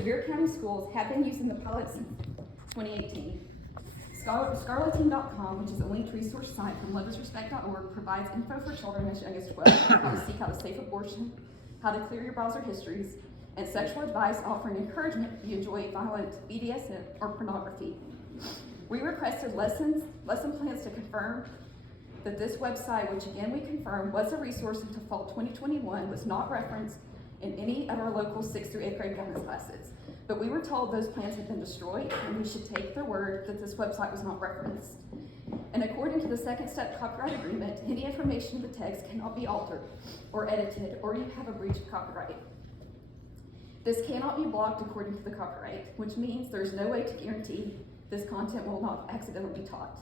Sevier County schools have been using the pilot since 2018. Scarleteen.com, which is a linked resource site from loveisrespect.org, provides info for children as young as 12, how to seek out a safe abortion, how to clear your browser histories, and sexual advice offering encouragement if you enjoy violent BDSM or pornography. We requested lesson plans to confirm that this website, which again we confirm was a resource until fall 2021, was not referenced in any of our local 6th through 8th grade guidance classes. But we were told those plans had been destroyed and we should take their word that this website was not referenced. And according to the Second Step copyright agreement, any information in the text cannot be altered or edited, or you have a breach of copyright. This cannot be blocked according to the copyright, which means there's no way to guarantee this content will not accidentally be taught.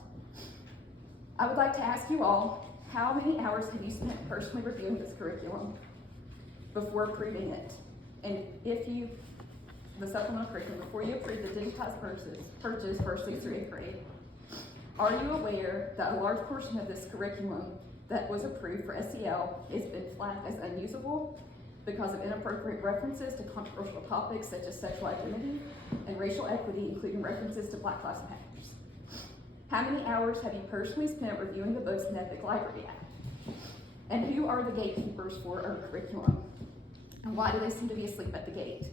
I would like to ask you all, how many hours have you spent personally reviewing this curriculum before approving it? And the supplemental curriculum, before you approve the digitized purchase for 6th through 8th grade, are you aware that a large portion of this curriculum that was approved for SEL has been flagged as unusable because of inappropriate references to controversial topics such as sexual identity and racial equity, including references to Black Lives Matter? How many hours have you personally spent reviewing the books in the Epic Library Act? And who are the gatekeepers for our curriculum? And why do they seem to be asleep at the gate?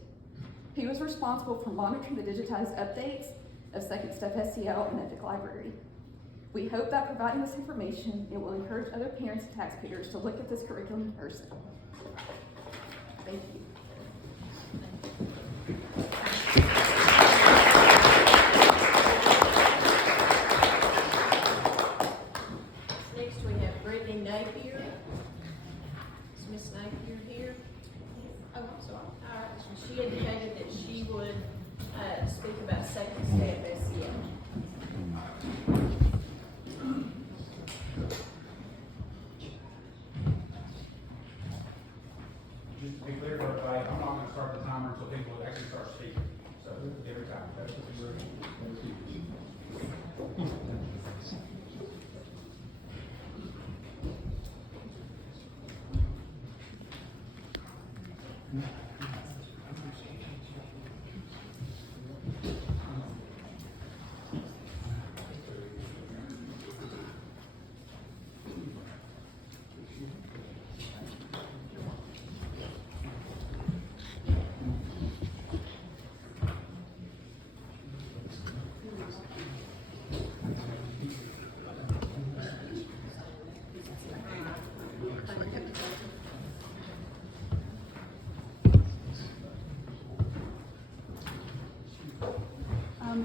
Who is responsible for monitoring the digitized updates of Second Step SEL and Epic Library? We hope that providing this information, it will encourage other parents and taxpayers to look at this curriculum in person. Thank you. Next we have Brittany Napier. Is Miss Napier here? Oh, I'm sorry. All right. She indicated that she would speak about Second Step SEL. Just to be clear, everybody, I'm not going to start the timer until people actually start speaking. So every time. That's what we're doing.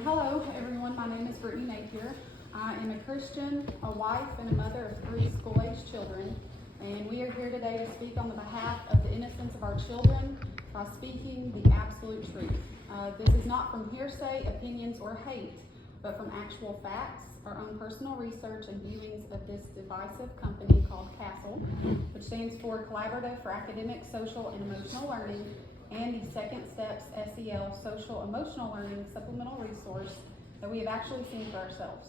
Hello everyone, my name is Brittany Napier. I am a Christian, a wife, and a mother of 3 school-aged children, and we are here today to speak on the behalf of the innocence of our children by speaking the absolute truth. This is not from hearsay, opinions, or hate, but from actual facts, our own personal research and viewings of this divisive company called Casel, which stands for Collaborative for Academic, Social, and Emotional Learning, and the Second Steps SEL Social Emotional Learning supplemental resource that we have actually seen for ourselves.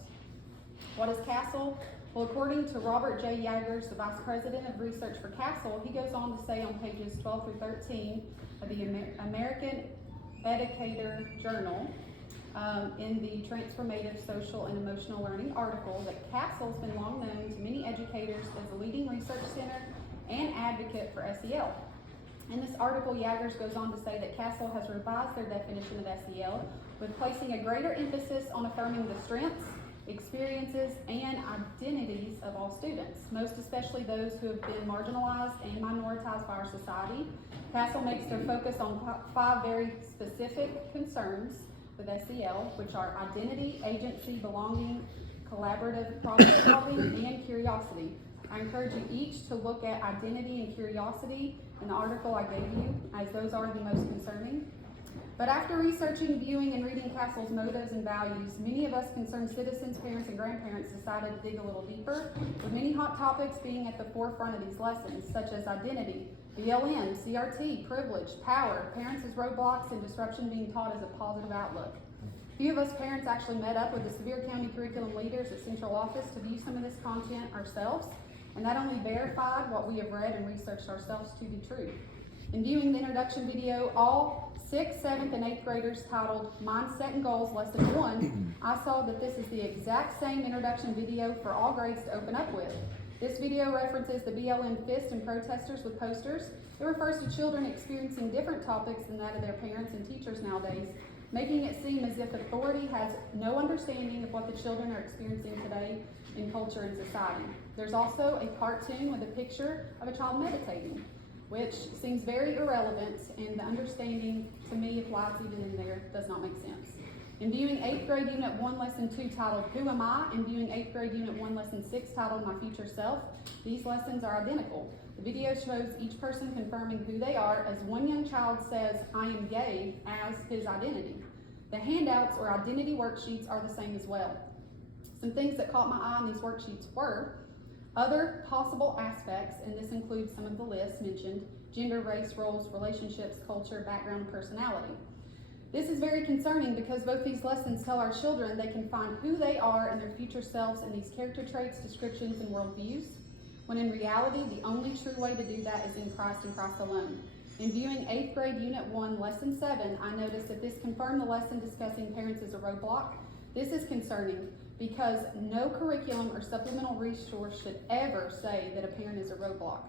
What is Casel? Well, according to Robert J. Yaggers, the Vice President of Research for Casel, he goes on to say on pages 12 through 13 of the American Educator Journal, in the Transformative Social and Emotional Learning article, that Casel has been long known to many educators as a leading research center and advocate for SEL. In this article, Yaggers goes on to say that Casel has revised their definition of SEL with placing a greater emphasis on affirming the strengths, experiences, and identities of all students, most especially those who have been marginalized and minoritized by our society. Casel makes their focus on 5 very specific concerns with SEL, which are identity, agency, belonging, collaborative problem solving, and curiosity. I encourage you each to look at identity and curiosity in the article I gave you, as those are the most concerning. But after researching, viewing, and reading Casel's motives and values, many of us concerned citizens, parents, and grandparents decided to dig a little deeper, with many hot topics being at the forefront of these lessons, such as identity, BLM, CRT, privilege, power, parents as roadblocks, and disruption being taught as a positive outlook. Few of us parents actually met up with the Sevier County curriculum leaders at Central Office to view some of this content ourselves, and that only verified what we have read and researched ourselves to be true. In viewing the introduction video, all 6th, 7th, and 8th graders titled Mindset and Goals Lesson 1, I saw that this is the exact same introduction video for all grades to open up with. This video references the BLM fist and protesters with posters. It refers to children experiencing different topics than that of their parents and teachers nowadays, making it seem as if authority has no understanding of what the children are experiencing today in culture and society. There's also a cartoon with a picture of a child meditating, which seems very irrelevant, and the understanding to me of why it's even in there does not make sense. In viewing 8th grade Unit 1 Lesson 2 titled Who Am I? And viewing 8th grade Unit 1 Lesson 6 titled My Future Self, these lessons are identical. The video shows each person confirming who they are as one young child says, I am gay, as his identity. The handouts or identity worksheets are the same as well. Some things that caught my eye on these worksheets were other possible aspects, and this includes some of the lists mentioned: gender, race, roles, relationships, culture, background, and personality. This is very concerning because both these lessons tell our children they can find who they are and their future selves in these character traits, descriptions, and worldviews, when in reality, the only true way to do that is in Christ and Christ alone. In viewing 8th grade Unit 1 Lesson 7, I noticed that this confirmed the lesson discussing parents as a roadblock. This is concerning because no curriculum or supplemental resource should ever say that a parent is a roadblock.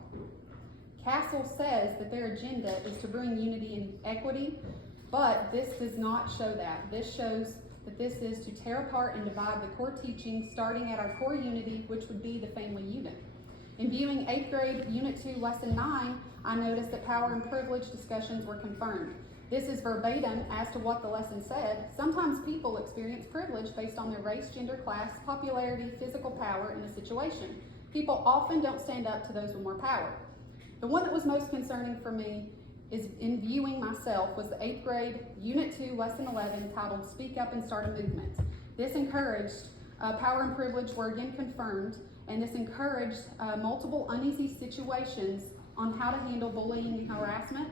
Casel says that their agenda is to bring unity and equity, but this does not show that. This shows that this is to tear apart and divide the core teaching, starting at our core unity, which would be the family unit. In viewing 8th grade Unit 2 Lesson 9, I noticed that power and privilege discussions were confirmed. This is verbatim as to what the lesson said. Sometimes people experience privilege based on their race, gender, class, popularity, physical power in a situation. People often don't stand up to those with more power. The one that was most concerning for me is in viewing myself was the 8th grade Unit 2 Lesson 11 titled Speak Up and Start a Movement. This encouraged power and privilege were again confirmed, and this encouraged multiple uneasy situations on how to handle bullying and harassment.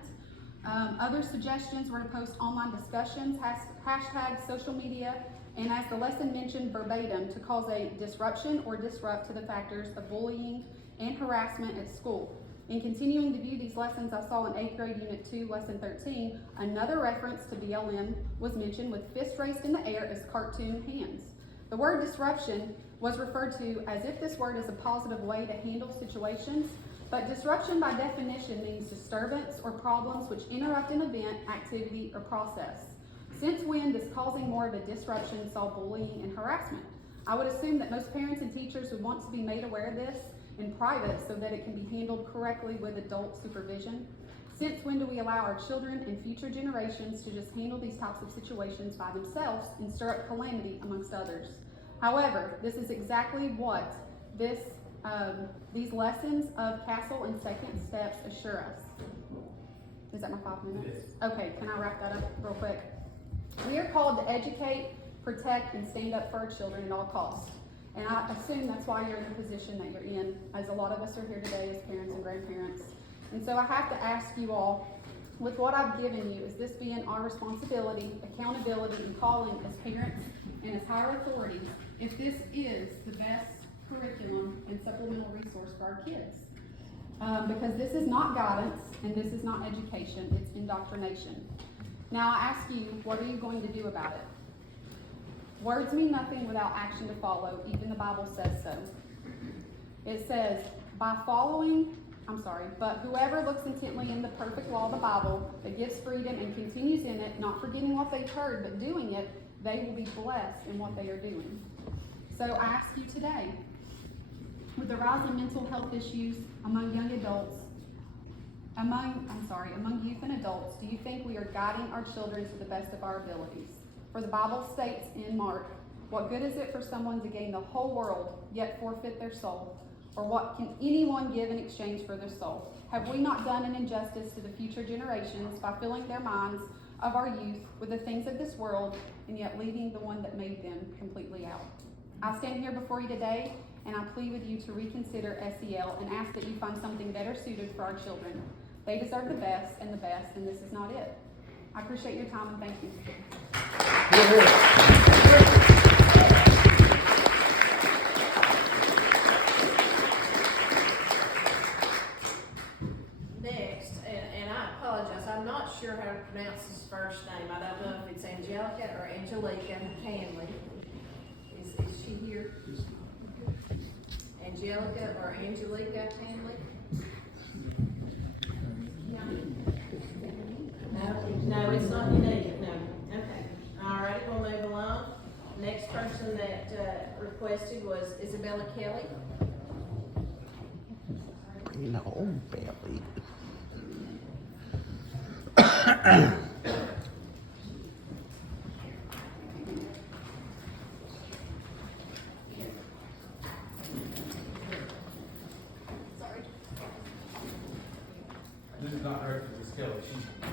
Other suggestions were to post online discussions, hashtag social media, and as the lesson mentioned verbatim, to cause a disruption or disrupt to the factors of bullying and harassment at school. In continuing to view these lessons, I saw in 8th grade Unit 2 Lesson 13, another reference to BLM was mentioned with fists raised in the air as cartoon hands. The word disruption was referred to as if this word is a positive way to handle situations, but disruption by definition means disturbance or problems which interrupt an event, activity, or process. Since when does causing more of a disruption solve bullying and harassment? I would assume that most parents and teachers would want to be made aware of this in private so that it can be handled correctly with adult supervision. Since when do we allow our children and future generations to just handle these types of situations by themselves and stir up calamity amongst others? However, this is exactly what these lessons of Casel and Second Steps assure us. Is that my 5 minutes? Okay, can I wrap that up real quick? We are called to educate, protect, and stand up for our children at all costs. And I assume that's why you're in the position that you're in, as a lot of us are here today as parents and grandparents. And so I have to ask you all, with what I've given you, is this being our responsibility, accountability, and calling as parents and as higher authorities, if this is the best curriculum and supplemental resource for our kids? Because this is not guidance and this is not education, it's indoctrination. Now I ask you, what are you going to do about it? Words mean nothing without action to follow. Even the Bible says so. It says, but whoever looks intently in the perfect law of the Bible that gives freedom and continues in it, not forgetting what they've heard, but doing it, they will be blessed in what they are doing. So I ask you today, with the rise in mental health issues among young adults, among youth and adults, do you think we are guiding our children to the best of our abilities? For the Bible states in Mark, what good is it for someone to gain the whole world, yet forfeit their soul? Or what can anyone give in exchange for their soul? Have we not done an injustice to the future generations by filling their minds of our youth with the things of this world, and yet leaving the one that made them completely out? I stand here before you today, and I plead with you to reconsider SEL and ask that you find something better suited for our children. They deserve the best, and this is not it. I appreciate your time, and thank you. Next, and I apologize, I'm not sure how to pronounce his first Angelica or Angelica Hanley. Is she here? Angelica or Angelica Hanley? No, it's not unique, no. Okay. All right, we'll move along. Next person that requested was Isabella Kelly. No, Belly. This is not directed to Ms. Kelly.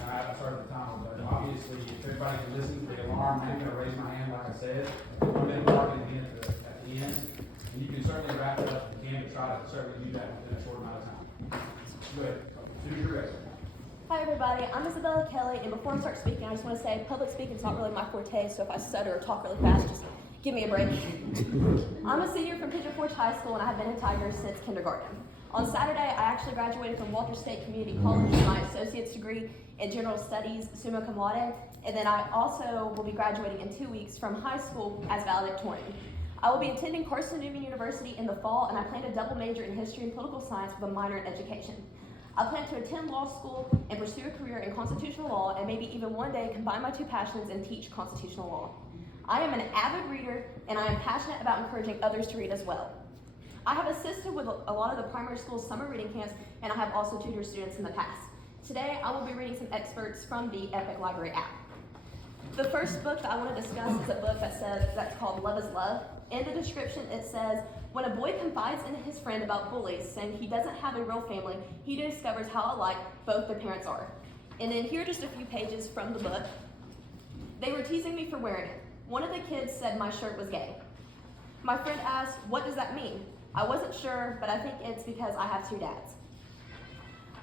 I started the timer, but obviously, if everybody can listen to the alarm, I'm gonna raise my hand, like I said. I'm gonna mark it again at the end. And you can certainly wrap it up if you can, but try to certainly do that within a short amount of time. Go ahead. As soon as you're ready. Hi everybody, I'm Isabella Kelly, and before I start speaking, I just want to say public speaking is not really my forte, so if I stutter or talk really fast, just give me a break. I'm a senior from Pigeon Forge High School, and I have been in Tigers since kindergarten. On Saturday, I actually graduated from Walter State Community College with my associate's degree in general studies, summa cum laude, and then I also will be graduating in 2 weeks from high school as valedictorian. I will be attending Carson Newman University in the fall, and I plan to double major in history and political science with a minor in education. I plan to attend law school and pursue a career in constitutional law, and maybe even one day combine my two passions and teach constitutional law. I am an avid reader, and I am passionate about encouraging others to read as well. I have assisted with a lot of the primary school summer reading camps, and I have also tutored students in the past. Today, I will be reading some excerpts from the Epic Library app. The first book that I want to discuss is a book that's called Love is Love. In the description, it says, when a boy confides in his friend about bullies, saying he doesn't have a real family, he discovers how alike both their parents are. And then here are just a few pages from the book. They were teasing me for wearing it. One of the kids said my shirt was gay. My friend asked, what does that mean? I wasn't sure, but I think it's because I have two dads.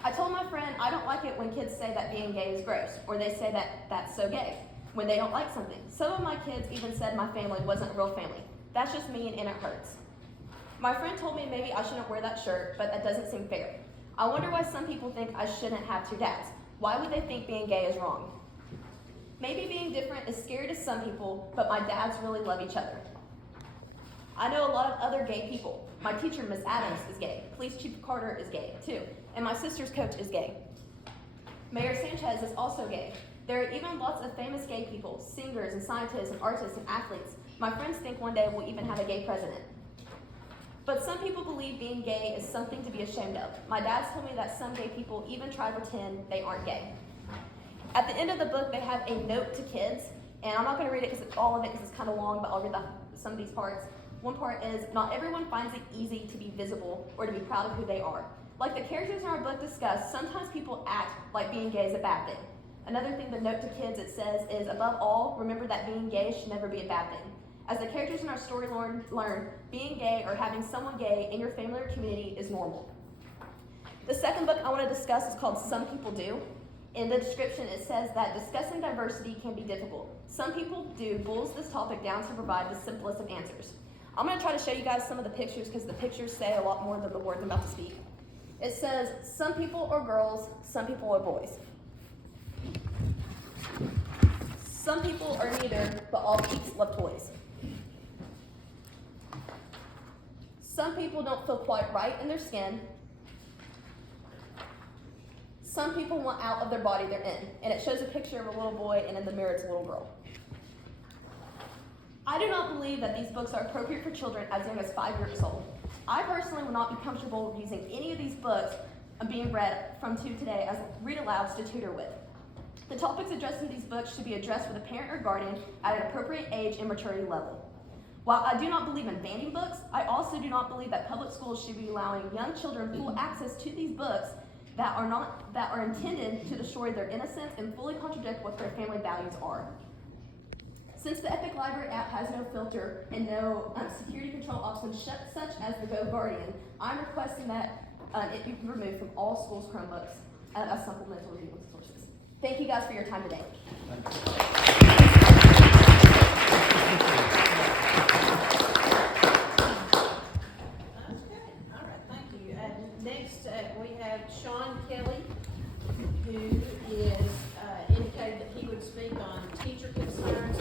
I told my friend I don't like it when kids say that being gay is gross, or they say that that's so gay, when they don't like something. Some of my kids even said my family wasn't a real family. That's just mean and it hurts. My friend told me maybe I shouldn't wear that shirt, but that doesn't seem fair. I wonder why some people think I shouldn't have two dads. Why would they think being gay is wrong? Maybe being different is scary to some people, but my dads really love each other. I know a lot of other gay people. My teacher, Miss Adams, is gay. Police Chief Carter is gay, too. And my sister's coach is gay. Mayor Sanchez is also gay. There are even lots of famous gay people, singers and scientists and artists and athletes. My friends think one day we'll even have a gay president. But some people believe being gay is something to be ashamed of. My dad's told me that some gay people even try to pretend they aren't gay. At the end of the book, they have a note to kids, and I'm not going to read it because all of it because it's kind of long, but I'll read some of these parts. One part is, not everyone finds it easy to be visible or to be proud of who they are. Like the characters in our book discuss, sometimes people act like being gay is a bad thing. Another thing, the note to kids, it says is, above all, remember that being gay should never be a bad thing. As the characters in our story learn, being gay or having someone gay in your family or community is normal. The second book I want to discuss is called Some People Do. In the description, it says that discussing diversity can be difficult. Some people do boils this topic down to provide the simplest of answers. I'm going to try to show you guys some of the pictures because the pictures say a lot more than the words I'm about to speak. It says, some people are girls, some people are boys. Some people are neither, but all geeks love toys. Some people don't feel quite right in their skin. Some people want out of their body they're in. And it shows a picture of a little boy, and in the mirror it's a little girl. I do not believe that these books are appropriate for children as young as 5 years old. I personally would not be comfortable using any of these books being read from to today as read-alouds to tutor with. The topics addressed in these books should be addressed with a parent or guardian at an appropriate age and maturity level. While I do not believe in banning books, I also do not believe that public schools should be allowing young children full access to these books that are intended to destroy their innocence and fully contradict what their family values are. Since the Epic Library app has no filter and no security control options such as the Go Guardian, I'm requesting that it be removed from all schools' Chromebooks as supplemental reading sources. Thank you guys for your time today. Next, we have Sean Kelly, who is indicated that he would speak on teacher concerns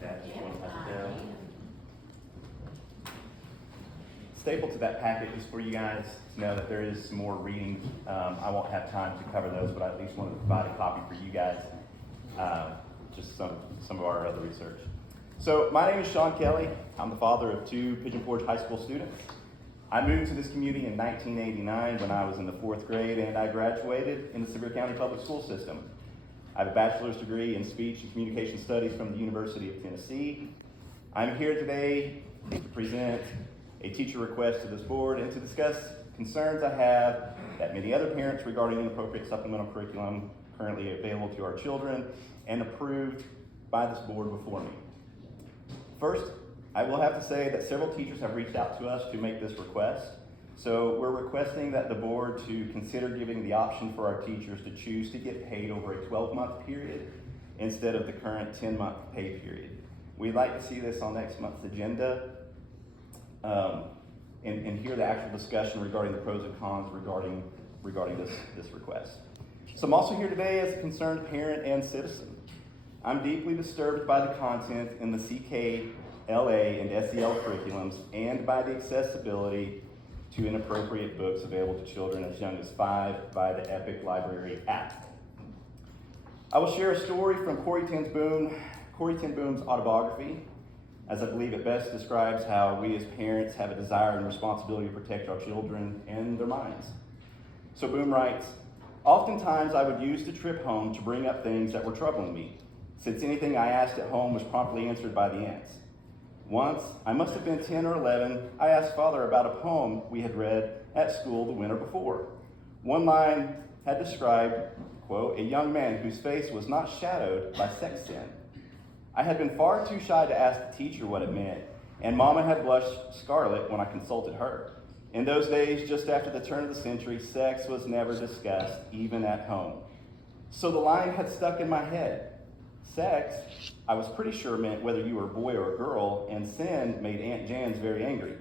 That's one pastel. Stapled to that packet is for you guys to know that there is some more reading. I won't have time to cover those, but I at least wanted to provide a copy for you guys. Just some of our other research. So my name is Sean Kelly. I'm the father of 2 Pigeon Forge High School students. I moved to this community in 1989 when I was in the 4th grade, and I graduated in the Sevier County Public School System. I have a bachelor's degree in speech and communication studies from the University of Tennessee. I'm here today to present a teacher request to this board and to discuss concerns I have that many other parents regarding inappropriate supplemental curriculum currently available to our children and approved by this board before me. First, I will have to say that several teachers have reached out to us to make this request. So we're requesting that the board to consider giving the option for our teachers to choose to get paid over a 12-month period instead of the current 10-month pay period. We'd like to see this on next month's agenda and hear the actual discussion regarding the pros and cons regarding this request. So I'm also here today as a concerned parent and citizen. I'm deeply disturbed by the content in the CKLA and SEL curriculums and by the accessibility to inappropriate books available to children as young as 5 via the Epic Library app. I will share a story from Corrie ten Boom's autobiography, as I believe it best describes how we as parents have a desire and responsibility to protect our children and their minds. So Boom writes, "Oftentimes I would use the trip home to bring up things that were troubling me, since anything I asked at home was promptly answered by the aunts. Once, I must have been 10 or 11, I asked Father about a poem we had read at school the winter before. One line had described, quote, a young man whose face was not shadowed by sex sin. I had been far too shy to ask the teacher what it meant, and Mama had blushed scarlet when I consulted her. In those days, just after the turn of the century, sex was never discussed, even at home. So the line had stuck in my head. Sex, I was pretty sure meant whether you were a boy or a girl, and sin made Aunt Jan's very angry.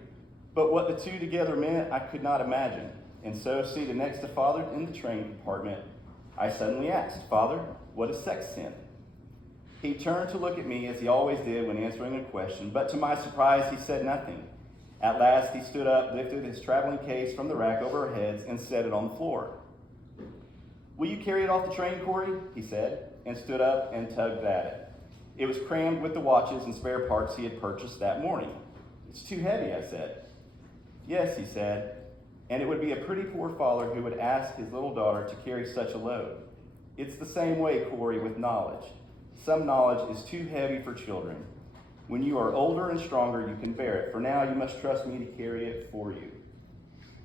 But what the two together meant, I could not imagine. And so, seated next to Father in the train compartment, I suddenly asked, Father, what is sex sin? He turned to look at me as he always did when answering a question, but to my surprise, he said nothing. At last, he stood up, lifted his traveling case from the rack over our heads, and set it on the floor. Will you carry it off the train, Corey? He said, and stood up and tugged at it. It was crammed with the watches and spare parts he had purchased that morning. It's too heavy, I said. Yes, he said, and it would be a pretty poor father who would ask his little daughter to carry such a load. It's the same way, Corey, with knowledge. Some knowledge is too heavy for children. When you are older and stronger, you can bear it. For now, you must trust me to carry it for you.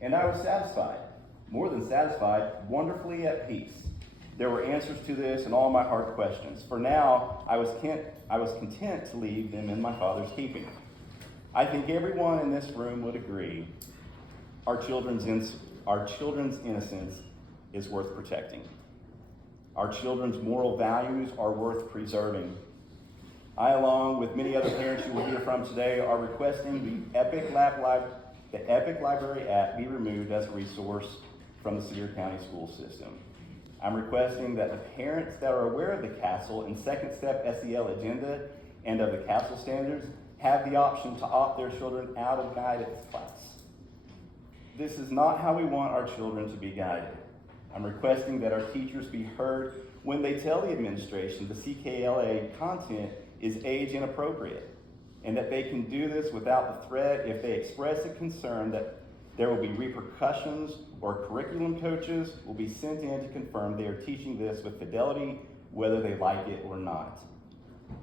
And I was satisfied, more than satisfied, wonderfully at peace. There were answers to this and all my hard questions. For now, I was content to leave them in my Father's keeping. I think everyone in this room would agree our children's innocence is worth protecting. Our children's moral values are worth preserving. I, along with many other parents you will hear from today, are requesting the Epic Library app be removed as a resource from the Sevier County school system. I'm requesting that the parents that are aware of the Casel and Second Step SEL agenda and of the Casel standards have the option to opt their children out of guidance class. This is not how we want our children to be guided. I'm requesting that our teachers be heard when they tell the administration the CKLA content is age inappropriate, and that they can do this without the threat if they express a concern that there will be repercussions or curriculum coaches will be sent in to confirm they are teaching this with fidelity, whether they like it or not.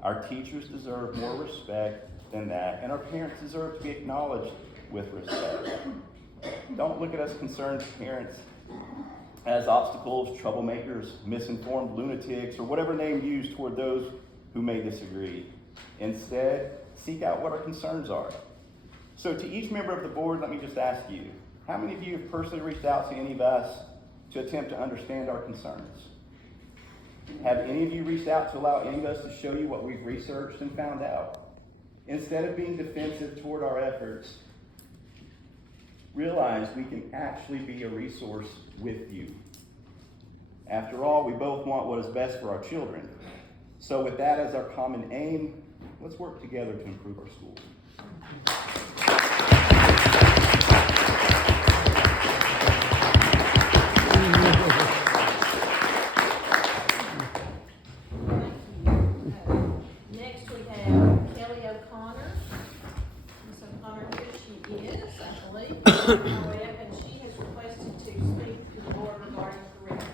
Our teachers deserve more respect than that, and our parents deserve to be acknowledged with respect. Don't look at us concerned parents as obstacles, troublemakers, misinformed lunatics, or whatever name used toward those who may disagree. Instead, seek out what our concerns are. So to each member of the board, let me just ask you, how many of you have personally reached out to any of us to attempt to understand our concerns? Have any of you reached out to allow any of us to show you what we've researched and found out? Instead of being defensive toward our efforts, realize we can actually be a resource with you. After all, we both want what is best for our children. So with that as our common aim, let's work together to improve our schools. Next we have Kelly O'Connor. Miss O'Connor, here she is, I believe. And she has requested to speak to the board regarding curriculum.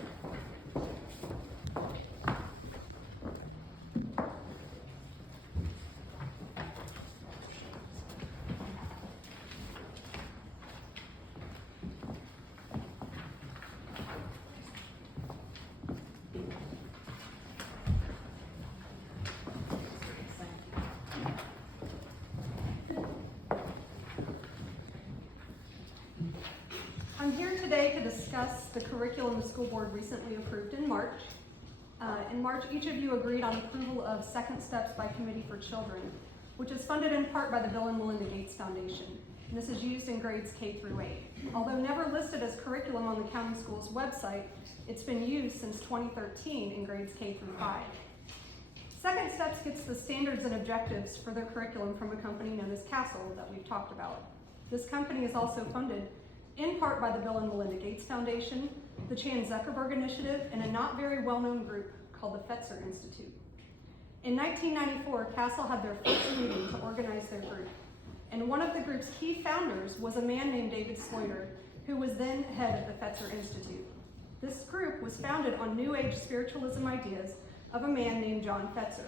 I'm here today to discuss the curriculum the school board recently approved in March. In March, each of you agreed on approval of Second Steps by Committee for Children, which is funded in part by the Bill and Melinda Gates Foundation. And this is used in grades K through 8. Although never listed as curriculum on the county school's website, it's been used since 2013 in grades K through 5. Second Steps gets the standards and objectives for their curriculum from a company known as Casel that we've talked about. This company is also funded in part by the Bill and Melinda Gates Foundation, the Chan Zuckerberg Initiative, and a not very well-known group called the Fetzer Institute. In 1994, Casel had their first meeting to organize their group, and one of the group's key founders was a man named David Sloiter, who was then head of the Fetzer Institute. This group was founded on New Age spiritualism ideas of a man named John Fetzer.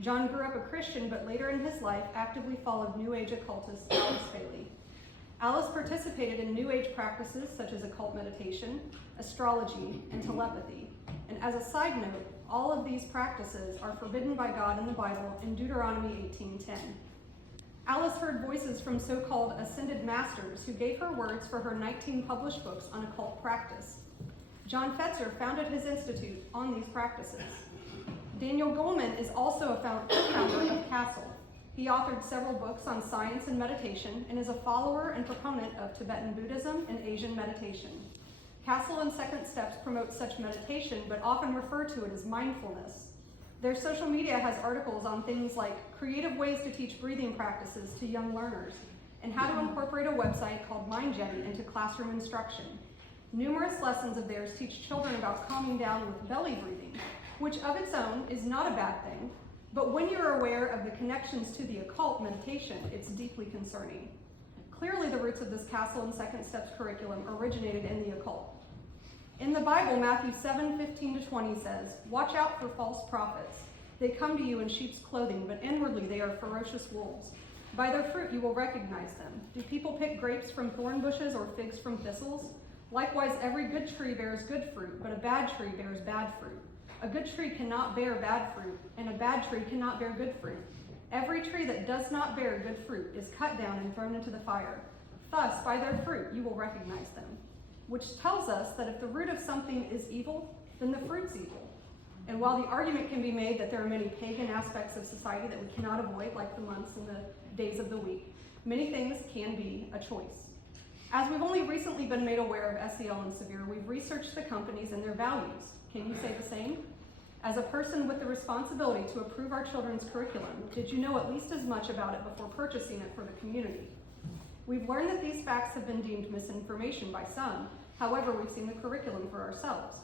John grew up a Christian, but later in his life actively followed New Age occultist Alice Bailey. Alice participated in New Age practices such as occult meditation, astrology, and telepathy. And as a side note, all of these practices are forbidden by God in the Bible in Deuteronomy 18:10. Alice heard voices from so-called ascended masters who gave her words for her 19 published books on occult practice. John Fetzer founded his institute on these practices. Daniel Goleman is also a co-founder of Casel. He authored several books on science and meditation and is a follower and proponent of Tibetan Buddhism and Asian meditation. Casel and Second Steps promote such meditation, but often refer to it as mindfulness. Their social media has articles on things like creative ways to teach breathing practices to young learners and how to incorporate a website called MindJetty into classroom instruction. Numerous lessons of theirs teach children about calming down with belly breathing, which of its own is not a bad thing. But when you're aware of the connections to the occult meditation, it's deeply concerning. Clearly, the roots of this Casel and Second Steps curriculum originated in the occult. In the Bible, Matthew 7:15-20 says, "Watch out for false prophets. They come to you in sheep's clothing, but inwardly they are ferocious wolves. By their fruit you will recognize them. Do people pick grapes from thorn bushes or figs from thistles? Likewise, every good tree bears good fruit, but a bad tree bears bad fruit. A good tree cannot bear bad fruit, and a bad tree cannot bear good fruit. Every tree that does not bear good fruit is cut down and thrown into the fire. Thus, by their fruit you will recognize them." Which tells us that if the root of something is evil, then the fruit's evil. And while the argument can be made that there are many pagan aspects of society that we cannot avoid, like the months and the days of the week, many things can be a choice. As we've only recently been made aware of SEL and Sevier, we've researched the companies and their values. Can you say the same? As a person with the responsibility to approve our children's curriculum, did you know at least as much about it before purchasing it for the community? We've learned that these facts have been deemed misinformation by some. However, we've seen the curriculum for ourselves.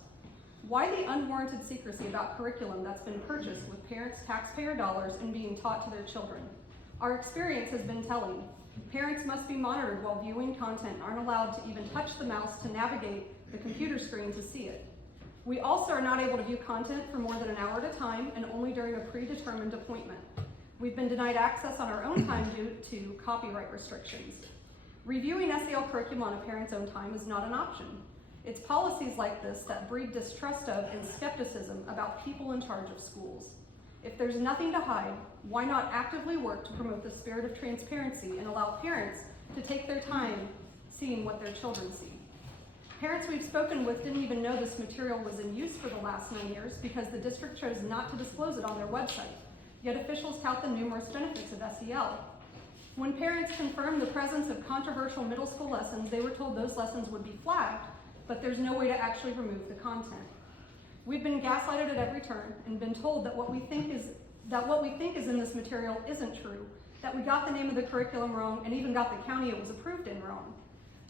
Why the unwarranted secrecy about curriculum that's been purchased with parents' taxpayer dollars and being taught to their children? Our experience has been telling. Parents must be monitored while viewing content and aren't allowed to even touch the mouse to navigate the computer screen to see it. We also are not able to view content for more than an hour at a time and only during a predetermined appointment. We've been denied access on our own time due to copyright restrictions. Reviewing SEL curriculum on a parent's own time is not an option. It's policies like this that breed distrust of and skepticism about people in charge of schools. If there's nothing to hide, why not actively work to promote the spirit of transparency and allow parents to take their time seeing what their children see? Parents we've spoken with didn't even know this material was in use for the last 9 years because the district chose not to disclose it on their website. Yet officials tout the numerous benefits of SEL. When parents confirmed the presence of controversial middle school lessons, they were told those lessons would be flagged, but there's no way to actually remove the content. We've been gaslighted at every turn and been told that what we think is in this material isn't true, that we got the name of the curriculum wrong and even got the county it was approved in wrong.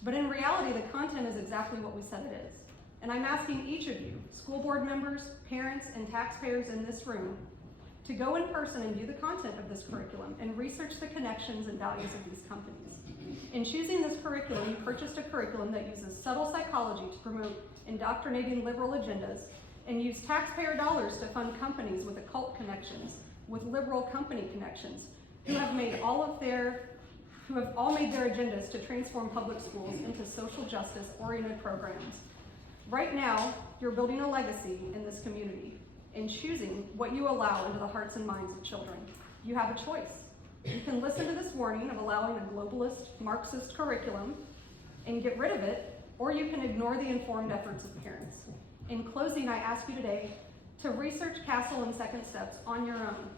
But in reality, the content is exactly what we said it is. And I'm asking each of you, school board members, parents, and taxpayers in this room, to go in person and view the content of this curriculum and research the connections and values of these companies. In choosing this curriculum, you purchased a curriculum that uses subtle psychology to promote indoctrinating liberal agendas and use taxpayer dollars to fund companies with occult connections, with liberal company connections, who have all made their agendas to transform public schools into social justice oriented programs. Right now, you're building a legacy in this community in choosing what you allow into the hearts and minds of children. You have a choice. You can listen to this warning of allowing a globalist, Marxist curriculum and get rid of it, or you can ignore the informed efforts of parents. In closing, I ask you today to research Casel and Second Steps on your own,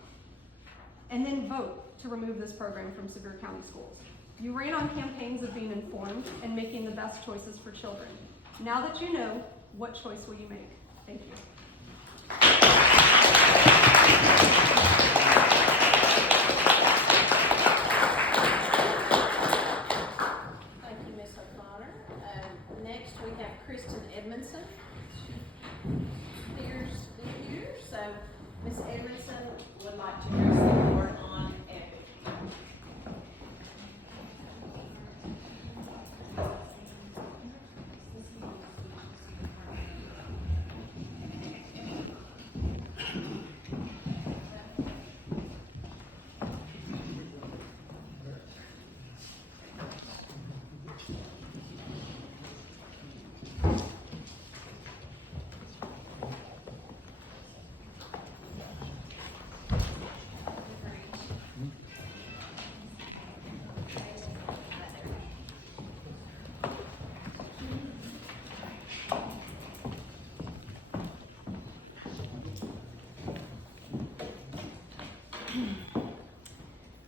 and then vote to remove this program from Sevier County schools. You ran on campaigns of being informed and making the best choices for children. Now that you know, what choice will you make? Thank you. Thank you, Ms. O'Connor. Next, we have Kristen Edmondson. She appears to be here. So, Ms. Edmondson would like to address the board on EPIC.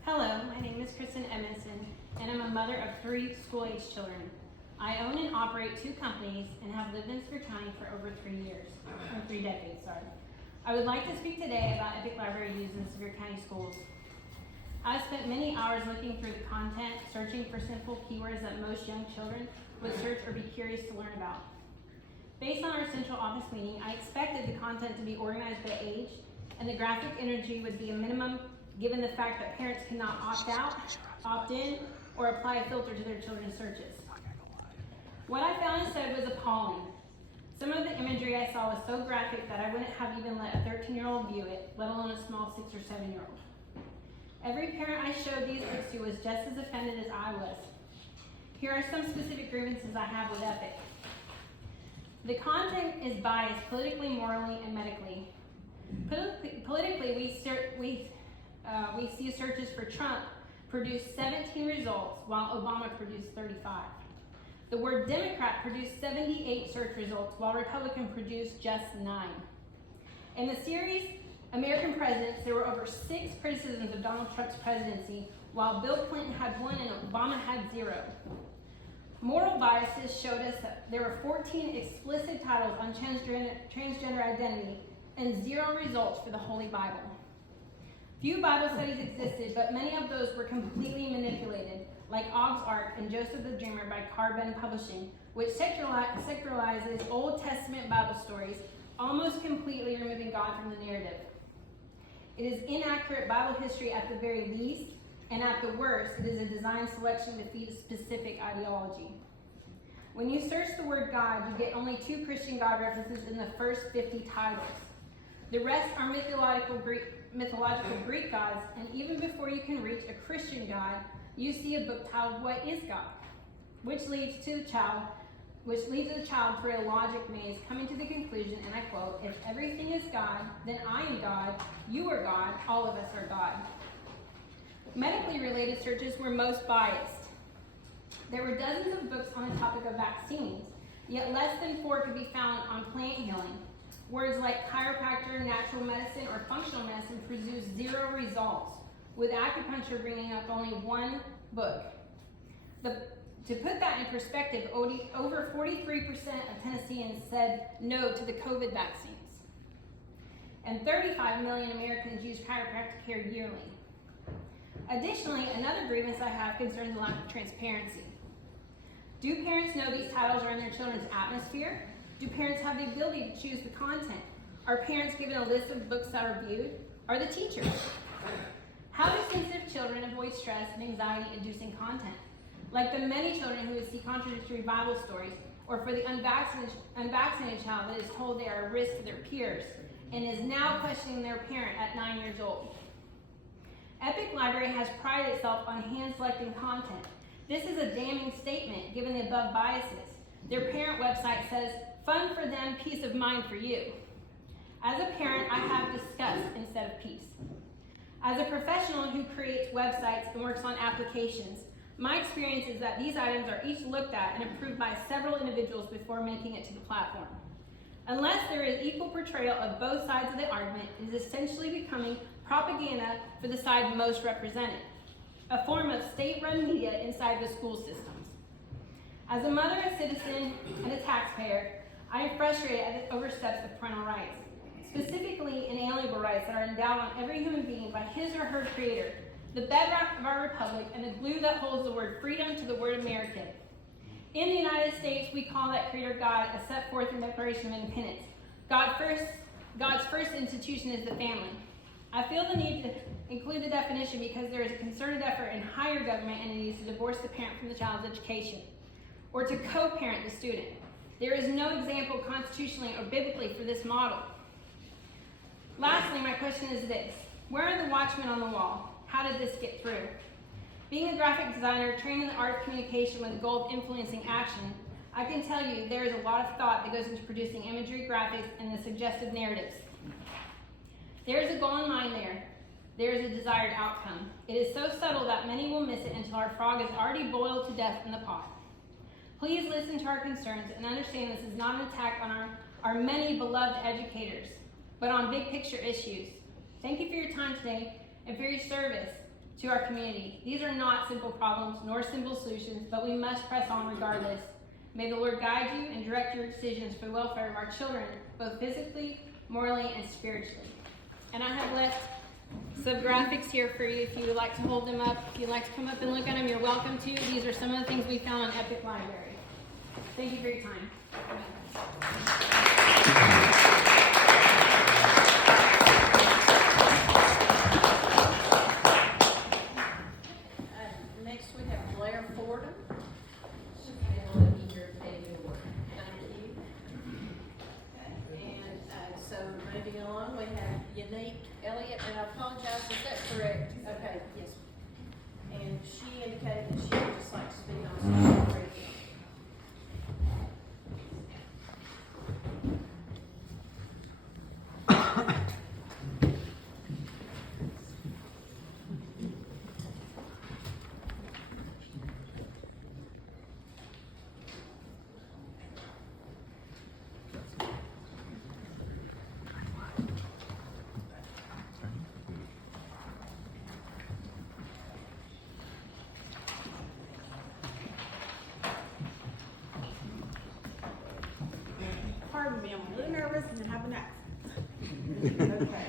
Hello, my name is Kristen Edmondson, and I'm a mother of 3 school-age children. I own and operate 2 companies and have lived in Sevier County for over 3 decades. I would like to speak today about EPIC library use in Sevier County schools. I've spent many hours looking through the content, searching for simple keywords that most young children would search or be curious to learn about. Based on our central office meeting, I expected the content to be organized by age, and the graphic energy would be a minimum given the fact that parents cannot opt out, opt in, or apply a filter to their children's searches. What I found instead was appalling. Some of the imagery I saw was so graphic that I wouldn't have even let a 13-year-old view it, let alone a small 6 or 7-year-old. Every parent I showed these books to was just as offended as I was. Here are some specific grievances I have with EPIC. The content is biased politically, morally, and medically. Politically, we see searches for Trump produce 17 results, while Obama produced 35. The word Democrat produced 78 search results, while Republican produced just 9. In the series American Presidents, there were over 6 criticisms of Donald Trump's presidency, while Bill Clinton had 1 and Obama had 0. Moral biases showed us that there were 14 explicit titles on transgender identity and 0 results for the Holy Bible. Few Bible studies existed, but many of those were completely manipulated, like Og's Ark and Joseph the Dreamer by Carbon Publishing, which secularizes Old Testament Bible stories, almost completely removing God from the narrative. It is inaccurate Bible history at the very least, and at the worst, it is a design selection to feed a specific ideology. When you search the word God, you get only 2 Christian God references in the first 50 titles. The rest are mythological Greek gods, and even before you can reach a Christian God, you see a book titled What is God? Which leads the child through a logic maze, coming to the conclusion, and I quote, "If everything is God, then I am God, you are God, all of us are God." Medically related searches were most biased. There were dozens of books on the topic of vaccines, yet less than 4 could be found on plant healing. Words like chiropractor, natural medicine, or functional medicine produce 0 results, with acupuncture bringing up only 1 book. To put that in perspective, over 43% of Tennesseans said no to the COVID vaccines. and 35 million Americans use chiropractic care yearly. Additionally, another grievance I have concerns the lack of transparency. Do parents know these titles are in their children's atmosphere? Do parents have the ability to choose the content? Are parents given a list of books that are viewed? Are the teachers? How do sensitive children avoid stress and anxiety-inducing content? Like the many children who would see contradictory Bible stories, or for the unvaccinated child that is told they are a risk to their peers and is now questioning their parent at 9 years old. Epic Library has prided itself on hand-selecting content. This is a damning statement given the above biases. Their parent website says, "Fun for them, peace of mind for you." As a parent, I have disgust instead of peace. As a professional who creates websites and works on applications, my experience is that these items are each looked at and approved by several individuals before making it to the platform. Unless there is equal portrayal of both sides of the argument, it is essentially becoming propaganda for the side most represented, a form of state-run media inside the school systems. As a mother, a citizen, and a taxpayer, I am frustrated at the oversteps of parental rights, specifically inalienable rights that are endowed on every human being by his or her creator, the bedrock of our republic and the glue that holds the word freedom to the word American. In the United States, we call that creator God as set forth in the Declaration of Independence. God's first institution is the family. I feel the need to include the definition because there is a concerted effort in higher government entities to divorce the parent from the child's education, or to co-parent the student. There is no example constitutionally or biblically for this model. Lastly, my question is this: where are the watchmen on the wall? How did this get through? Being a graphic designer trained in the art of communication with the goal of influencing action, I can tell you there is a lot of thought that goes into producing imagery, graphics, and the suggestive narratives. There is a goal in mind there. There is a desired outcome. It is so subtle that many will miss it until our frog is already boiled to death in the pot. Please listen to our concerns and understand this is not an attack on our many beloved educators, but on big picture issues. Thank you for your time today and for your service to our community. These are not simple problems nor simple solutions, but we must press on regardless. May the Lord guide you and direct your decisions for the welfare of our children, both physically, morally, and spiritually. And I have left some graphics here for you if you would like to hold them up. If you'd like to come up and look at them, you're welcome to. These are some of the things we found on Epic Library. Thank you for your time. Next we have Blair Fordham. And let me hear Katie Moore. Thank you. And so moving along, we have Unique Elliott, and I apologize, is that correct? Okay, yes. And she indicated that she would just like to speak on something briefly. Pardon me, I'm a little nervous and I have an accent. Okay.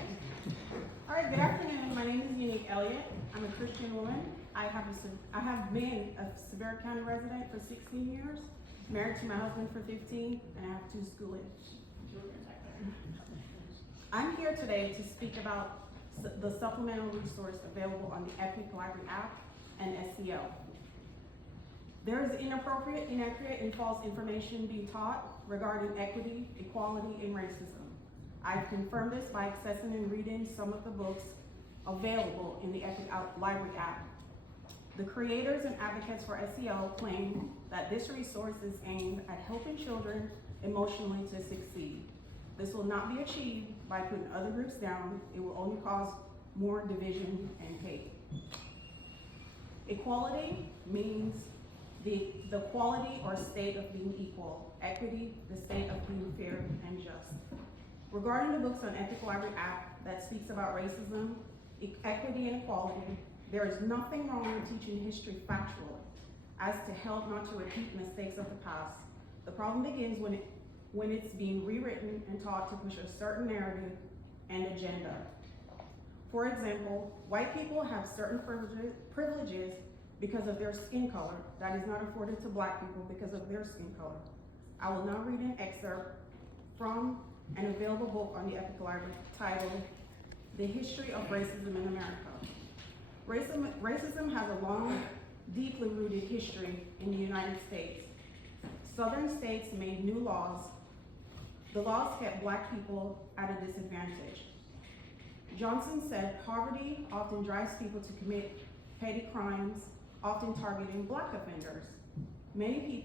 All right, good afternoon. My name is Unique Elliott. I'm a Christian woman. I have been a Sevier County resident for 16 years, married to my husband for 15, and I have 2 school-aged children. I'm here today to speak about the supplemental resource available on the Epic Library app and SEL. There is inappropriate, inaccurate, and false information being taught regarding equity, equality, and racism. I've confirmed this by accessing and reading some of the books available in the Epic Library app. The creators and advocates for SEL claim that this resource is aimed at helping children emotionally to succeed. This will not be achieved by putting other groups down. It will only cause more division and hate. Equality means the quality or state of being equal. Equity, the state of being fair and just. Regarding the books on Epic Library app that speaks about racism, equity, and equality, there is nothing wrong with teaching history factually as to help not to repeat mistakes of the past. The problem begins when it's being rewritten and taught to push a certain narrative and agenda. For example, white people have certain privileges because of their skin color that is not afforded to black people because of their skin color. I will now read an excerpt from an available book on the Epic Library titled, The History of Racism in America. Racism has a long, deeply rooted history in the United States. Southern states made new laws. The laws kept black people at a disadvantage. Johnson said poverty often drives people to commit petty crimes, often targeting black offenders. Many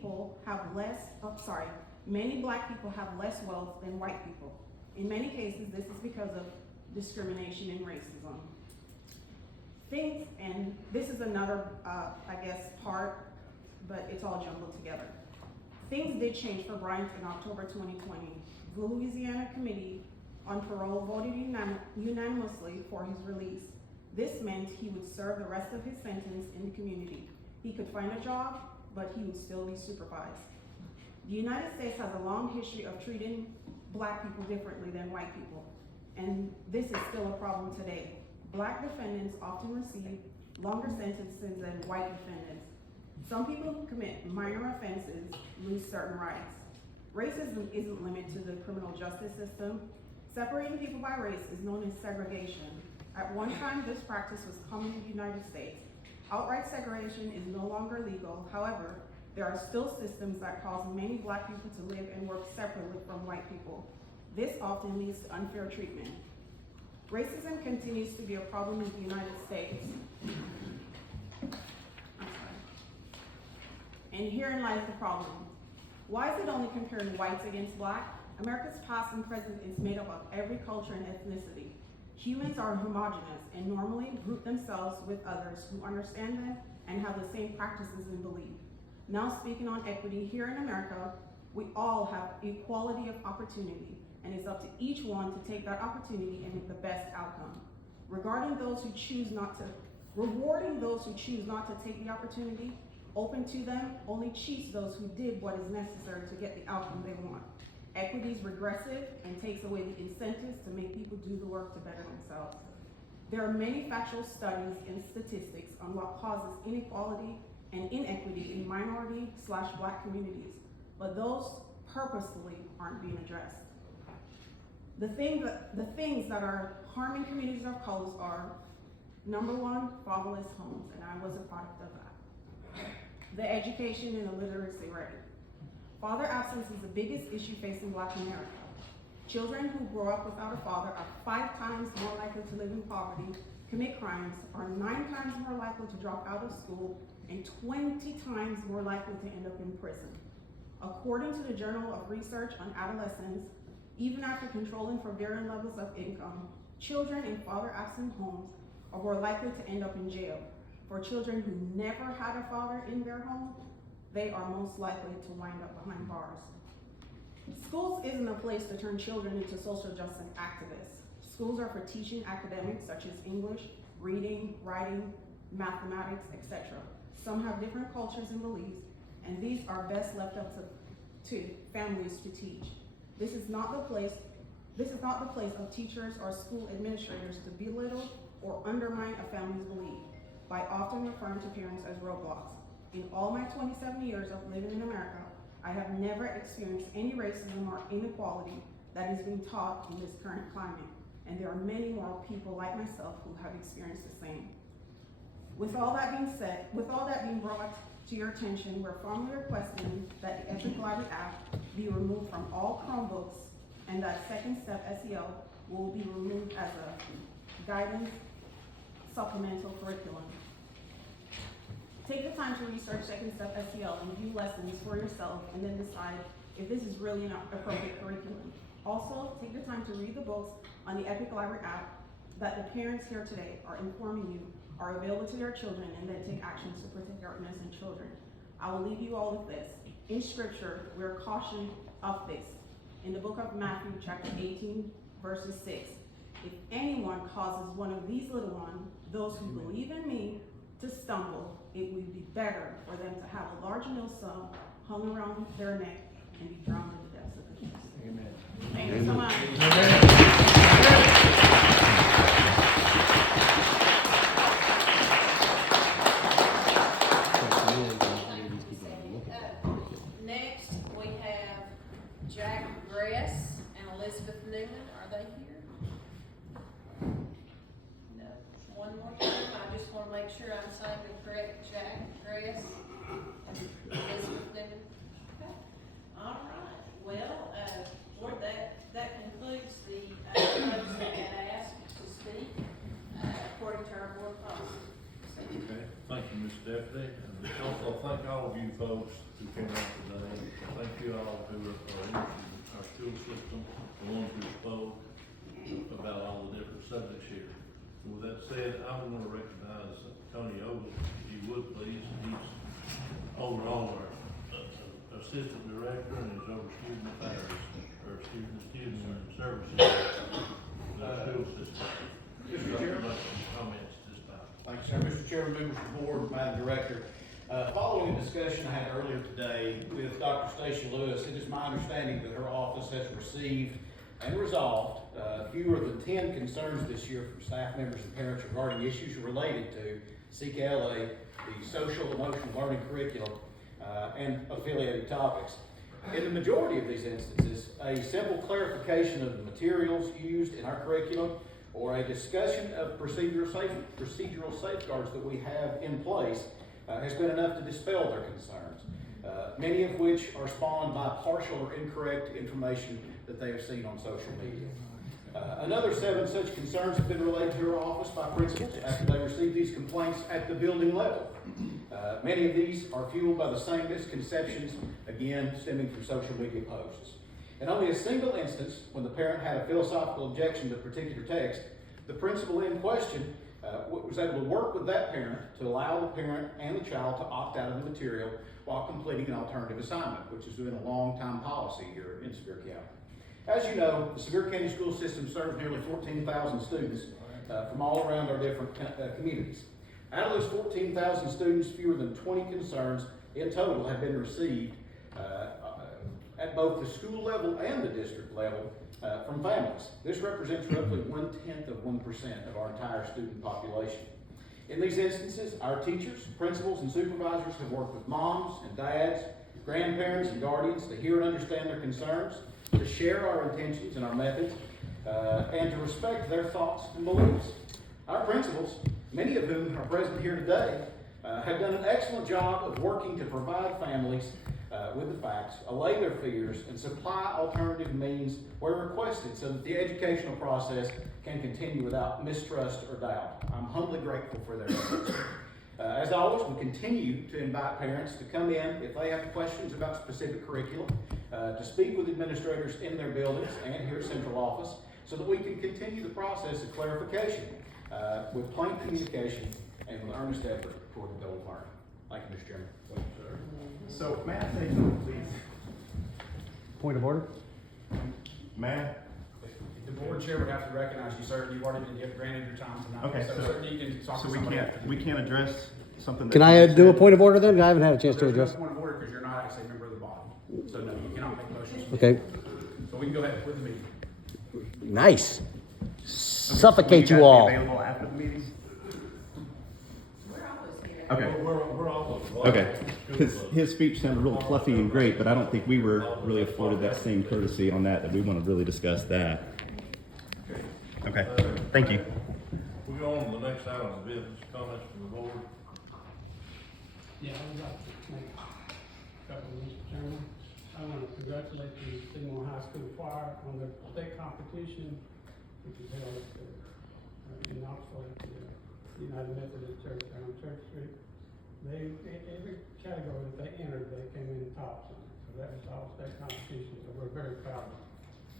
black people have less wealth than white people. In many cases, this is because of discrimination and racism. And this is another, part, but it's all jumbled together. Things did change for Bryant in October 2020. The Louisiana Committee on Parole voted unanimously for his release. This meant he would serve the rest of his sentence in the community. He could find a job, but he would still be supervised. The United States has a long history of treating black people differently than white people, and this is still a problem today. Black defendants often receive longer sentences than white defendants. Some people who commit minor offenses lose certain rights. Racism isn't limited to the criminal justice system. Separating people by race is known as segregation. At one time, this practice was common in the United States. Outright segregation is no longer legal. However, there are still systems that cause many black people to live and work separately from white people. This often leads to unfair treatment. Racism continues to be a problem in the United States. And herein lies the problem. Why is it only comparing whites against black? America's past and present is made up of every culture and ethnicity. Humans are homogenous and normally group themselves with others who understand them and have the same practices and beliefs. Now speaking on equity, here in America, we all have equality of opportunity, and it's up to each one to take that opportunity and make the best outcome. Rewarding those who choose not to take the opportunity, open to them, only cheats those who did what is necessary to get the outcome they want. Equity is regressive and takes away the incentives to make people do the work to better themselves. There are many factual studies and statistics on what causes inequality and inequity in minority/black communities, but those purposely aren't being addressed. The things that are harming communities of colors are, number one, fatherless homes, and I was a product of that. The education and the literacy rate. Father absence is the biggest issue facing black America. Children who grow up without a father are 5 times more likely to live in poverty, commit crimes, are 9 times more likely to drop out of school, and 20 times more likely to end up in prison. According to the Journal of Research on Adolescence, even after controlling for varying levels of income, children in father-absent homes are more likely to end up in jail. For children who never had a father in their home, they are most likely to wind up behind bars. Schools isn't a place to turn children into social justice activists. Schools are for teaching academics such as English, reading, writing, mathematics, etc. Some have different cultures and beliefs, and these are best left up to families to teach. This is not the place of teachers or school administrators to belittle or undermine a family's belief by often referring to parents as roadblocks. In all my 27 years of living in America, I have never experienced any racism or inequality that is being taught in this current climate, and there are many more people like myself who have experienced the same. With all that being brought to your attention, we're formally requesting that the Epic Library app be removed from all Chromebooks and that Second Step SEL will be removed as a guidance supplemental curriculum. Take the time to research Second Step SEL and view lessons for yourself and then decide if this is really an appropriate curriculum. Also, take the time to read the books on the Epic Library app that the parents here today are informing you are available to their children, and then take actions to protect our innocent children. I will leave you all with this. In scripture, we are cautioned of this. In the book of Matthew, chapter 18, verses 6, if anyone causes one of these little ones, those who believe in me, to stumble, it would be better for them to have a large millstone hung around their neck and be drowned in the depths of the sea. Amen. Thank you so much. Newman, are they here? No. One more time, I just wanna make sure I'm saying the correct address. Elizabeth Newman. Okay. All right, well, Board, that concludes the, folks that had asked to speak, according to our board policy. Okay, thank you, Mr. Deputy, and also thank all of you folks who came out today. Thank you all who are interested in our school system, the ones who spoke about all the different subjects here. With that said, I'm going to recognize Tony Ogle, if you would please. He's overall our assistant director and is over student affairs, or student services, the school system. Mr. Chairman. Comments this time. Thank you, sir. Mr. Chairman, members of the board, Madam Director. Following a discussion I had earlier today with Dr. Stacia Lewis, it is my understanding that her office has received and resolved fewer than 10 concerns this year from staff members and parents regarding issues related to CKLA, the social emotional learning curriculum, and affiliated topics. In the majority of these instances, a simple clarification of the materials used in our curriculum or a discussion of procedural safeguards that we have in place has been enough to dispel their concerns, many of which are spawned by partial or incorrect information that they have seen on social media. Another 7 such concerns have been relayed to our office by principals after they received these complaints at the building level. Many of these are fueled by the same misconceptions, again, stemming from social media posts. In only a single instance, when the parent had a philosophical objection to a particular text, the principal in question was able to work with that parent to allow the parent and the child to opt out of the material while completing an alternative assignment, which has been a long-time policy here in Sevier County. As you know, the Sevier County school system serves nearly 14,000 students from all around our different communities. Out of those 14,000 students, fewer than 20 concerns in total have been received at both the school level and the district level from families. This represents roughly 0.1% of our entire student population. In these instances, our teachers, principals, and supervisors have worked with moms and dads, grandparents, and guardians to hear and understand their concerns, to share our intentions and our methods, and to respect their thoughts and beliefs. Our principals, many of whom are present here today, have done an excellent job of working to provide families with the facts, allay their fears, and supply alternative means where requested so that the educational process can continue without mistrust or doubt. I'm humbly grateful for their efforts. As always, we continue to invite parents to come in if they have questions about specific curriculum, to speak with administrators in their buildings and here at central office so that we can continue the process of clarification with plain communication and with earnest effort toward the goal of learning. Thank you, Mr. Chairman. Thank you, sir. So, may I say something, please? Point of order? May If the board chair would have to recognize you, sir, you've already been granted your time tonight. Okay, So so- certainly you can talk So to we somebody can't, after. we can't address something that. Can I do a point of order then? I haven't had a chance to There's no address. point of order because you're not actually a member of the body. So no, you cannot make motions. Okay, So we can go ahead with the meeting. nice. Suffocate you all. Available after the meeting? We're always here. Okay. We're all. Okay, his speech sounded really fluffy and great, but I don't think we were really afforded that same courtesy on that we want to really discuss that. Okay, thank you. We'll go on to the next item of business, comments from the board. Yeah, I would like to make a couple, Mr. Chairman. I want to congratulate the Seymour High School Choir on their state competition, which is held in Oxford, at the United Methodist Church there on Church Street. They, every category that they entered, they came in top. So that was all state competition, so we're very proud of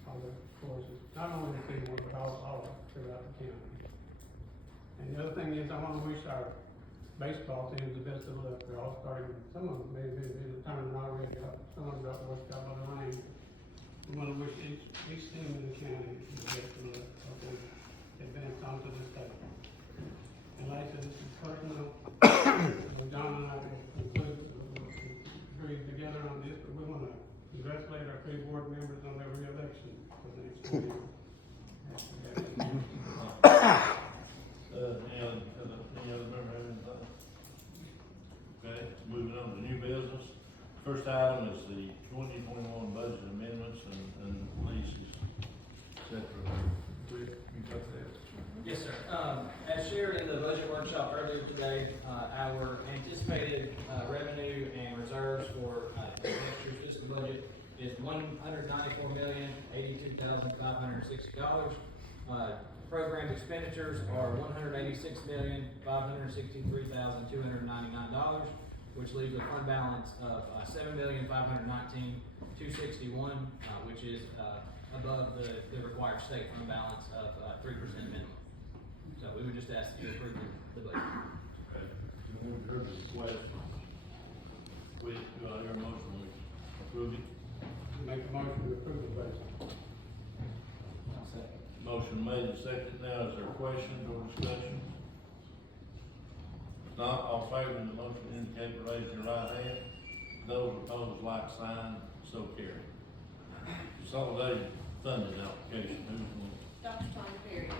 all the courses, not only the Seymour, but all throughout the county. And the other thing is, I want to wish our baseball team the best of luck. They're all starting, some of them may have been in the tournament already, some of them got washed out by the rain. We want to wish each team in the county the best of luck, okay, advance on to the state. And like I said, this is personal. John and I will agree together on this, but we want to congratulate our 3 board members on their re-election for the next 4 years. Any other member have anything? Okay, moving on to new business. First item is the 2021 budget amendments and leases. Rick, you got that? Yes, sir. As shared in the budget workshop earlier today, our anticipated revenue and reserves for next year's fiscal budget is $194,082,560. Program expenditures are $186,563,299, which leaves a fund balance of $7,519,261, which is above the required state fund balance of 3% minimum. So we would just ask you to approve the budget. Okay, we heard the request. Do I hear a motion, we approve it? Make a motion to approve the budget. Motion made and seconded. Now, is there questions or discussion? If not, all in favor of the motion indicate by raising your right hand. Those opposed, like sign, so carried. Consolidated funding application, who's going? Dr. Tom Perry.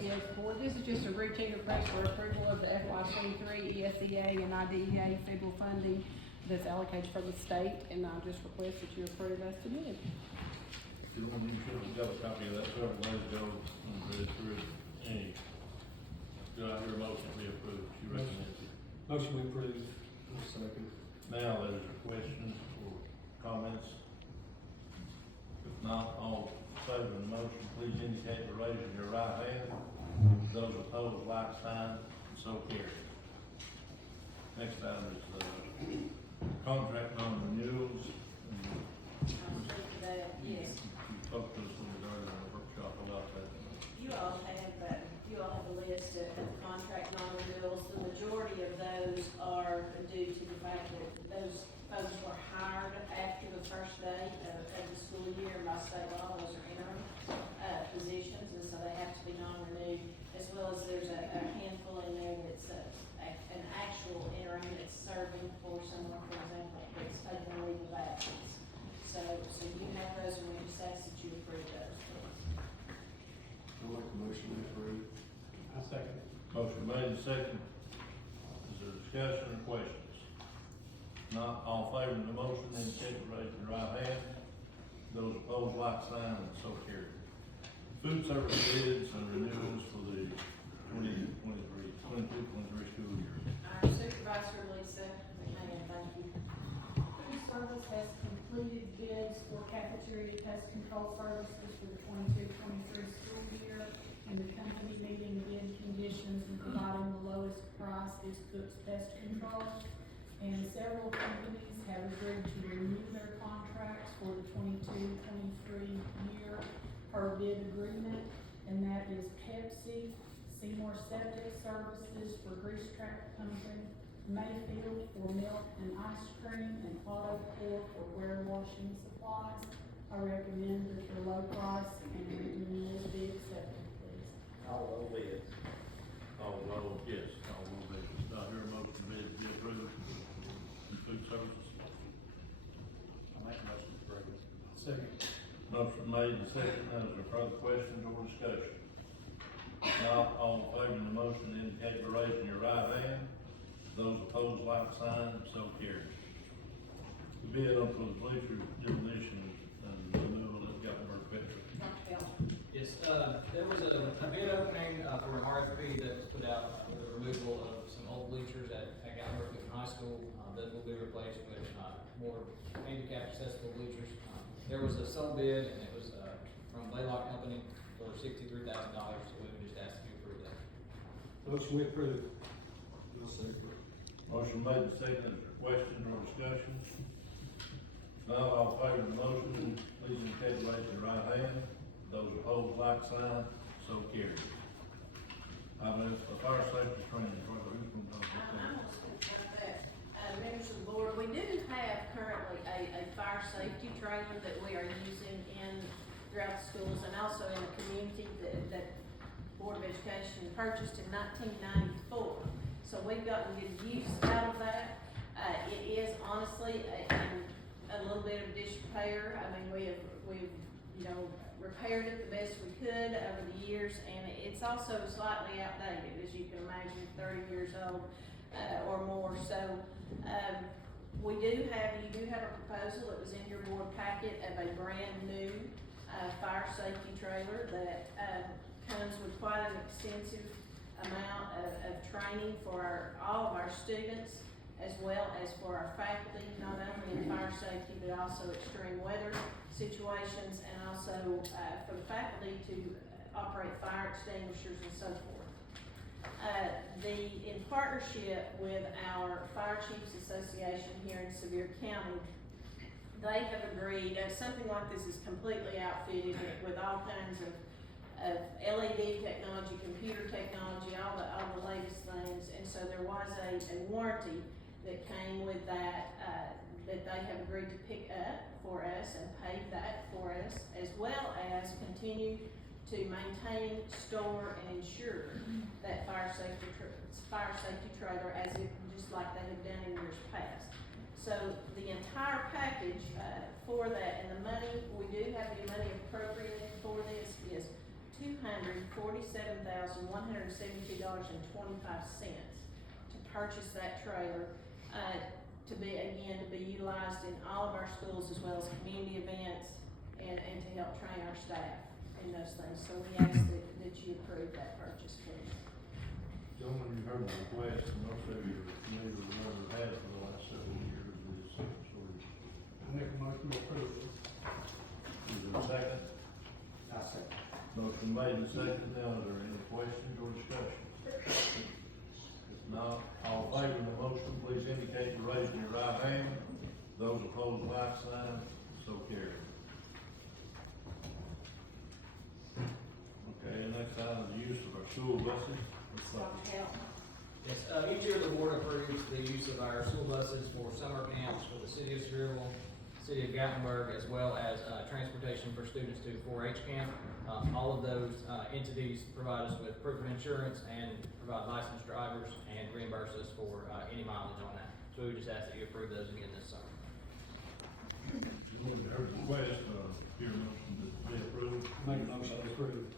Yes, board, this is just a routine request for approval of the FY 23 ESEA and IDEA federal funding that's allocated from the state, and I just request that you approve as submitted. You should have got a copy of that several days ago and read it through it. Any, do I hear a motion to be approved? She recommends it. Motion we approve. Second. Now, there's a question or comments. If not, all in favor of the motion, please indicate by raising your right hand. Those opposed, like sign, so carried. Next item is contract non-renewals. Yes. You talked to us when we were in the workshop about that. You all have a list of contract non-renewals. The majority of those are due to the fact that those folks were hired after the first day of the school year. By state law, those are interim positions, and so they have to be non-renewed, as well as there's a handful in there that's an actual interim that's serving for someone, for example, that's taking a leave of absence. So you have those, and we just ask that you approve those, please. I'll make a motion to approve. I second. Motion made and second. Is there discussion or questions? Not all in favor of the motion, indicate by raising your right hand. Those opposed, like sign, and so carried. Food service bids and renewals for the 22-23 school year. Our supervisor, Lisa McMahon, thank you. Food service has completed bids for cafeteria pest control services for the 22-23 school year, and the company meeting bid conditions and providing the lowest price is Cook's Pest Control. And several companies have agreed to renew their contracts for the 22-23 year per bid agreement, and that is Pepsi, Seymour Septic Services for Grease Trap Company, Mayfield for milk and ice cream, and Auto Core for warewashing supplies. I recommend that the low price and renewal be accepted, please. All low bids. All low, yes, all low bids. Do I hear a motion to be approved? Food services. I'll make a motion to approve. Second. Motion made and second. Is there further questions or discussion? Not all in favor of the motion, indicate by raising your right hand. Those opposed, like sign, so carried. The bid on for the bleacher demolition and removal of Gatlinburg Fetzer. Dr. Bell. Yes, there was a bid opening for an RFP that was put out for the removal of some old bleachers at Gatlinburg High School. That will be replaced with more handicap accessible bleachers. There was a sole bid, and it was from Blaylock Company for $63,000, so we would just ask you to approve that. Motion we approve. I'll second. Motion made and seconded. Is there questions or discussions? Not all in favor of the motion, please indicate by raising your right hand. Those opposed, like sign, so carried. Item F, the fire safety training, Brother, who's going to talk about I'm that? gonna speak about that. Members of the board, we do have currently a fire safety trailer that we are using throughout the schools and also in the community that Board of Education purchased in 1994. So we've gotten good use out of that. It is honestly a little bit of disrepair. I mean, we've repaired it the best we could over the years, and it's also slightly outdated, as you can imagine, 30 years old or more. So you do have a proposal that was in your board packet of a brand new fire safety trailer that, comes with quite an extensive amount of training for all of our students, as well as for our faculty, not only in fire safety, but also extreme weather situations, and also, for the faculty to operate fire extinguishers and so forth. In partnership with our Fire Chiefs Association here in Sevier County, they have agreed, something like this is completely outfitted with all kinds of LED technology, computer technology, all the latest things, and so there was a warranty that came with that, that they have agreed to pick up for us and pay that for us, as well as continue to maintain, store, and insure that fire safety trailer as if, just like they have done in years past. So the entire package, for that, and the money, we do have the money appropriated for this, is $247,172.25 to purchase that trailer, to be utilized in all of our schools as well as community events, and to help train our staff in those things. So we ask that you approve that purchase, please. Gentlemen, you heard the request, and most of you are familiar with what we've had for the last several years, is sort of. I make a motion to approve this. Is there a second? I second. Motion made and seconded. Now, is there any questions or discussion? If not, all in favor of the motion, please indicate by raising your right hand. Those opposed, like sign. So carried. Okay, next item is the use of our school buses. Yes, each year the board approves the use of our school buses for summer camps for the city of Sevierville, city of Gatlinburg, as well as transportation for students to 4-H camp. All of those entities provide us with proof of insurance and provide licensed drivers and reimburse us for any mileage on that. So we would just ask that you approve those again this summer. You would have heard the request, your motion to be approved. Make a motion to approve.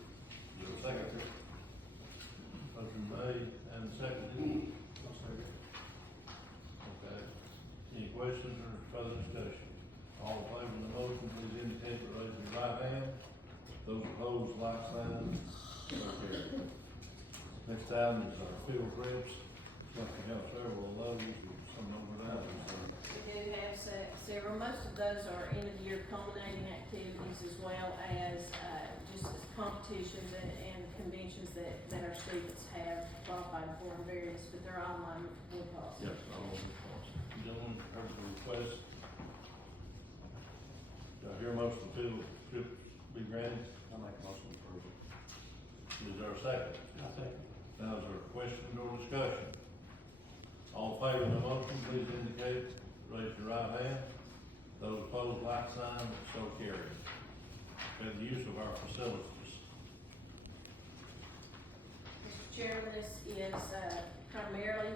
Is there a second? Motion made and seconded. Okay. Any questions or further discussion? All in favor of the motion, please indicate by raising your right hand. Those opposed, like sign. So carried. Next item is our field trips. Looks like we have several of those, some over that. We do have several. Most of those are end of the year culminating activities, as well as just competitions and conventions that our students have qualified for in various, but they're online with cost. Yes, all of the costs. Gentlemen, heard the request. Do I hear most of the field trips be granted? I make a motion to approve. Is there a second? I second. Now, is there a question or discussion? All in favor of the motion, please indicate, raise your right hand. Those opposed, like sign, so carried. And the use of our facilities. Mr. Chairman, this is primarily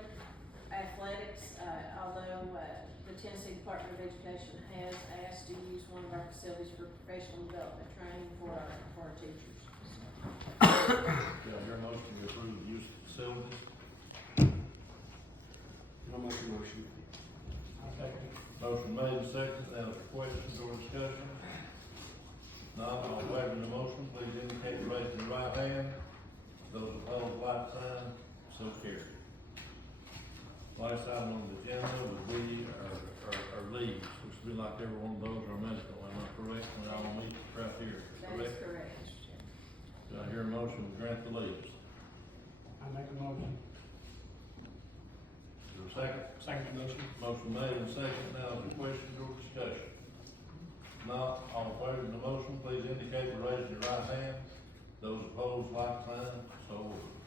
athletics, although the Tennessee Department of Education has asked to use one of our facilities for professional development training for our teachers. Do I hear a motion to approve the use of facilities? I'll make a motion. I second. Motion made and seconded. Now, is there questions or discussion? Not all in favor of the motion, please indicate by raising your right hand. Those opposed, like sign, so carried. Last item on the agenda would be our leaves, which would be like every one of those are medical, am I correct? We all meet right here, That is correct, Mr. Chairman. Do I hear a motion to grant the leaves? I make a motion. Is there a second? Second motion. Motion made and seconded. Now, is there questions or discussion? Not all in favor of the motion, please indicate by raising your right hand. Those opposed, like sign, so ordered.